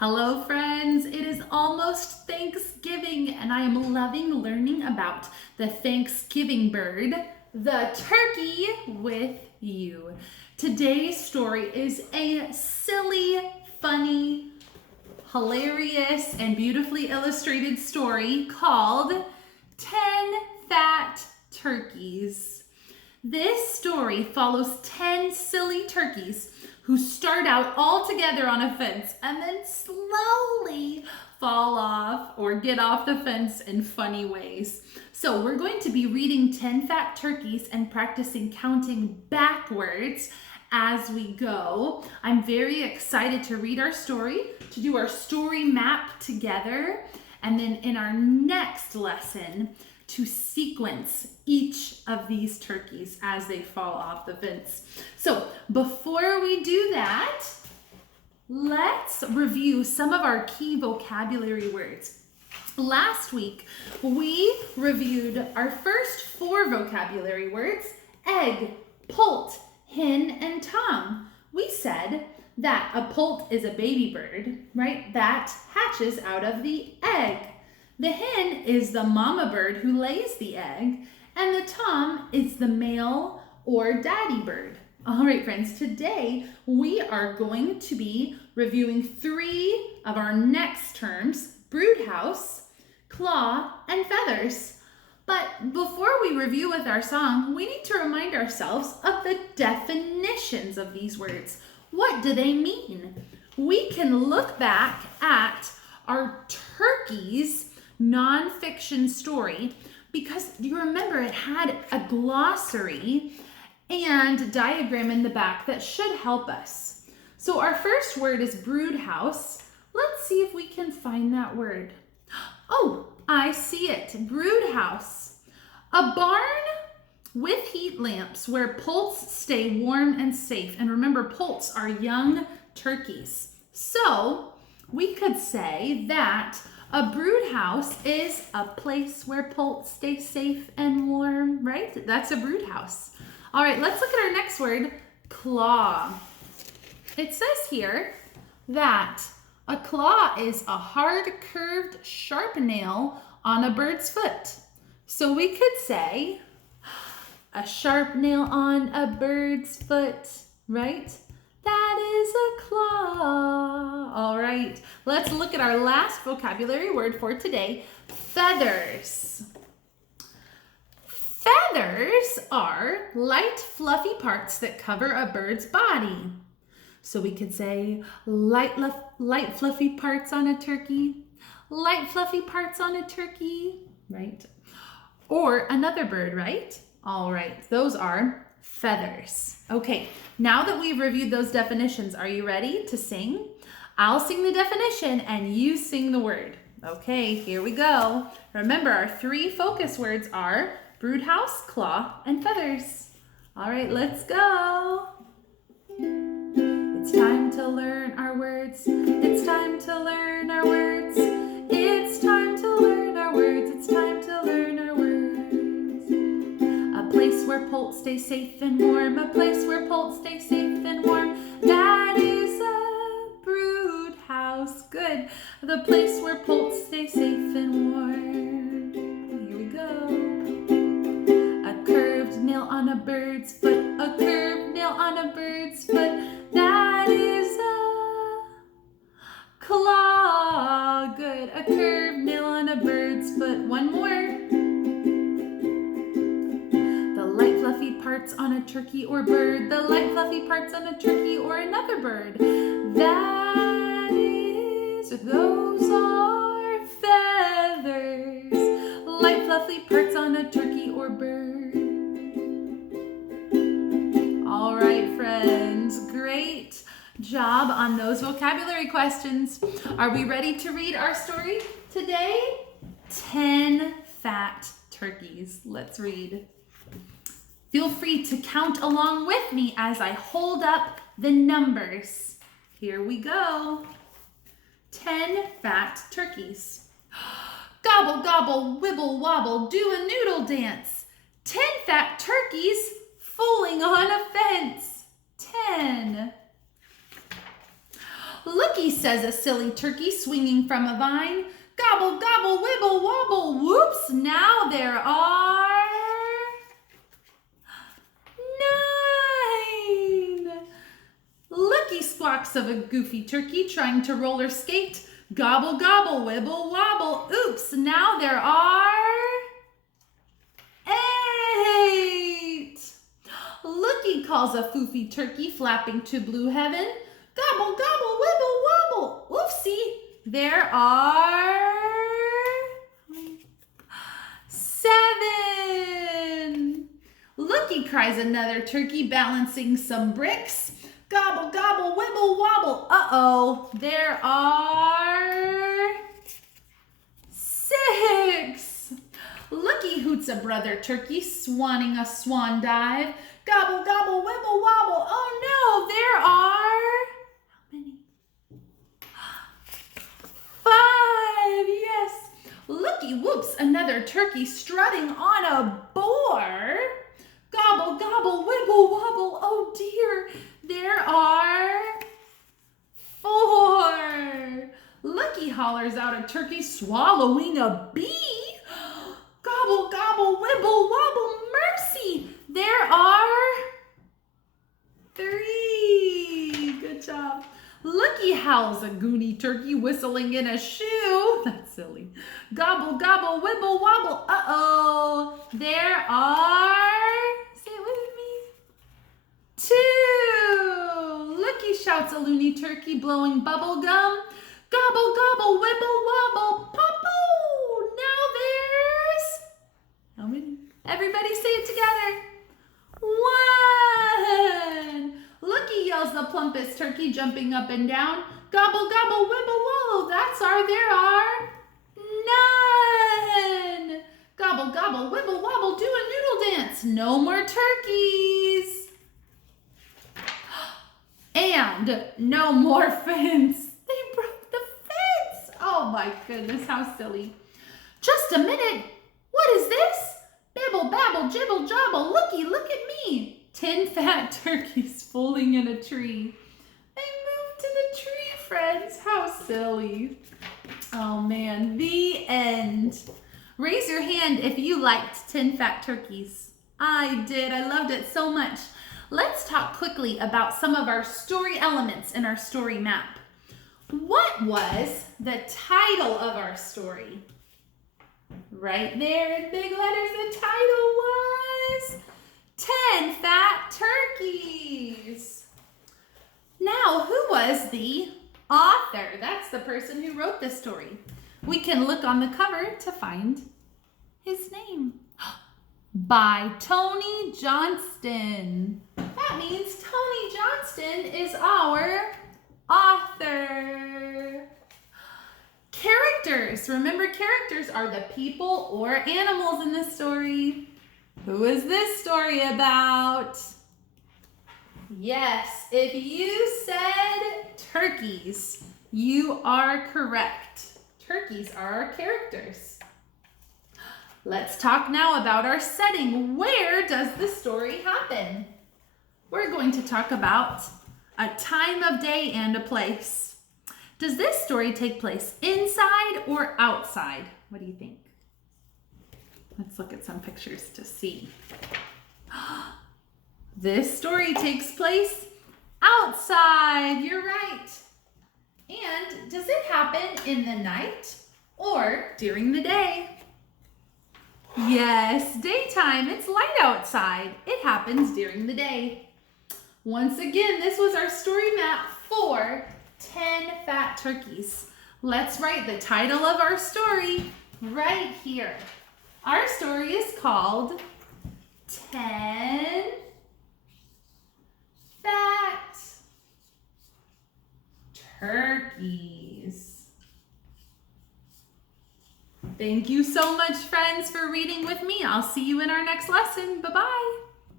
Hello friends, it is almost Thanksgiving and I am loving learning about the Thanksgiving bird, the turkey, with you. Today's story is a silly, funny, hilarious, and beautifully illustrated story called 10 Fat Turkeys. This story follows 10 silly turkeys who start out all together on a fence and then slowly fall off or get off the fence in funny ways. So we're going to be reading 10 Fat Turkeys and practicing counting backwards as we go. I'm very excited to read our story, to do our story map together, and then in our next lesson, to sequence each of these turkeys as they fall off the fence. So before we do that, let's review some of our key vocabulary words. Last week, we reviewed our first 4 vocabulary words: egg, poult, hen, and tongue. We said that a poult is a baby bird, right? That hatches out of the egg. The hen is the mama bird who lays the egg, and the tom is the male or daddy bird. All right, friends, today we are going to be reviewing 3 of our next terms: brood house, claw, and feathers. But before we review with our song, we need to remind ourselves of the definitions of these words. What do they mean? We can look back at our turkeys nonfiction story, because you remember it had a glossary and diagram in the back that should help us. So our first word is brood house. Let's see if we can find that word. Oh, I see it. Brood house. A barn with heat lamps where poults stay warm and safe. And remember, poults are young turkeys. So we could say that a brood house is a place where poults stay safe and warm, right? That's a brood house. All right, let's look at our next word, claw. It says here that a claw is a hard, curved, sharp nail on a bird's foot. So we could say a sharp nail on a bird's foot, right? That is a claw. All right, let's look at our last vocabulary word for today, feathers. Feathers are light, fluffy parts that cover a bird's body. So we could say light, fluffy parts on a turkey, light, fluffy parts on a turkey, right? Or another bird, right? All right, those are feathers. Okay, now that we've reviewed those definitions, are you ready to sing? I'll sing the definition and you sing the word. Okay, here we go. Remember, our 3 focus words are brood house, claw, and feathers. All right, let's go. It's time to learn our words. It's time to learn our words. It's time to learn our words. It's time to learn our words. A place where poults stay safe and warm. A place where poults stay safe and warm. That is a brood house. Good. The place where poults stay safe and warm. Here we go. A curved nail on a bird's foot. A curved nail on a bird's foot. That is a claw. Good. A curved nail on a bird's foot. One more. Parts on a turkey or bird, the light fluffy parts on a turkey or another bird. Those are feathers, light fluffy parts on a turkey or bird. All right, friends, great job on those vocabulary questions. Are we ready to read our story today? 10 Fat Turkeys. Let's read. Feel free to count along with me as I hold up the numbers. Here we go. 10 fat turkeys. Gobble, gobble, wibble, wobble, do a noodle dance. 10 fat turkeys fooling on a fence. 10. Looky, says a silly turkey swinging from a vine. Gobble, gobble, wibble, wobble, whoops, now there are 9. Looky, squawks of a goofy turkey trying to roller skate. Gobble, gobble, wibble, wobble, oops, now there are 8. Looky, calls a foofy turkey flapping to blue heaven. Gobble, gobble, wibble, wobble, oopsie, there are 7. Looky, cries another turkey balancing some bricks. Gobble, gobble, wibble, wobble, uh-oh, there are 6. Looky, hoots a brother turkey swanning a swan dive. Gobble, gobble, wibble, wobble, oh no, there are, how many? 5, yes. Looky, whoops, another turkey strutting on a boar. Gobble, gobble, wibble, wobble, oh dear, there are 4. Looky, hollers out a turkey swallowing a bee. Gobble, gobble, wibble, wobble, mercy, there are 3. Good job. Looky, howls a goony turkey whistling in a shoe. That's silly. Gobble, gobble, wibble, wobble, uh-oh, there are, say it with me, 2. Looky, shouts a loony turkey blowing bubble gum. Gobble, gobble, wibble, wobble, pop-oo! Now there's, how many? Everybody say it together. 1. Looky, yells the plumpest turkey jumping up and down. Gobble, gobble, wibble, wobble, that's our, there are 9. Gobble, gobble, wibble, wobble, do a noodle dance. No more turkeys. And no more fence. They broke the fence. Oh my goodness, how silly. Just a minute. What is this? Bibble, babble, jibble, jobble. Looky, look at me. 10 fat turkeys fooling in a tree. They moved to the tree, friends. How silly. Oh man, the end. Raise your hand if you liked 10 fat turkeys. I did. I loved it so much. Let's talk quickly about some of our story elements in our story map. What was the title of our story? Right there in big letters, the title was 10 Fat Turkeys. Now, who was the author? That's the person who wrote the story. We can look on the cover to find his name. By Tony Johnston. That means Tony Johnston is our author. Characters. Remember, characters are the people or animals in this story. Who is this story about? Yes, if you said turkeys, you are correct. Turkeys are our characters. Let's talk now about our setting. Where does the story happen? We're going to talk about a time of day and a place. Does this story take place inside or outside? What do you think? Let's look at some pictures to see. This story takes place outside. You're right. And does it happen in the night or during the day? Yes, daytime. It's light outside. It happens during the day. Once again, this was our story map for 10 Fat Turkeys. Let's write the title of our story right here. Our story is called 10 Fat Turkeys. Thank you so much, friends, for reading with me. I'll see you in our next lesson. Bye-bye.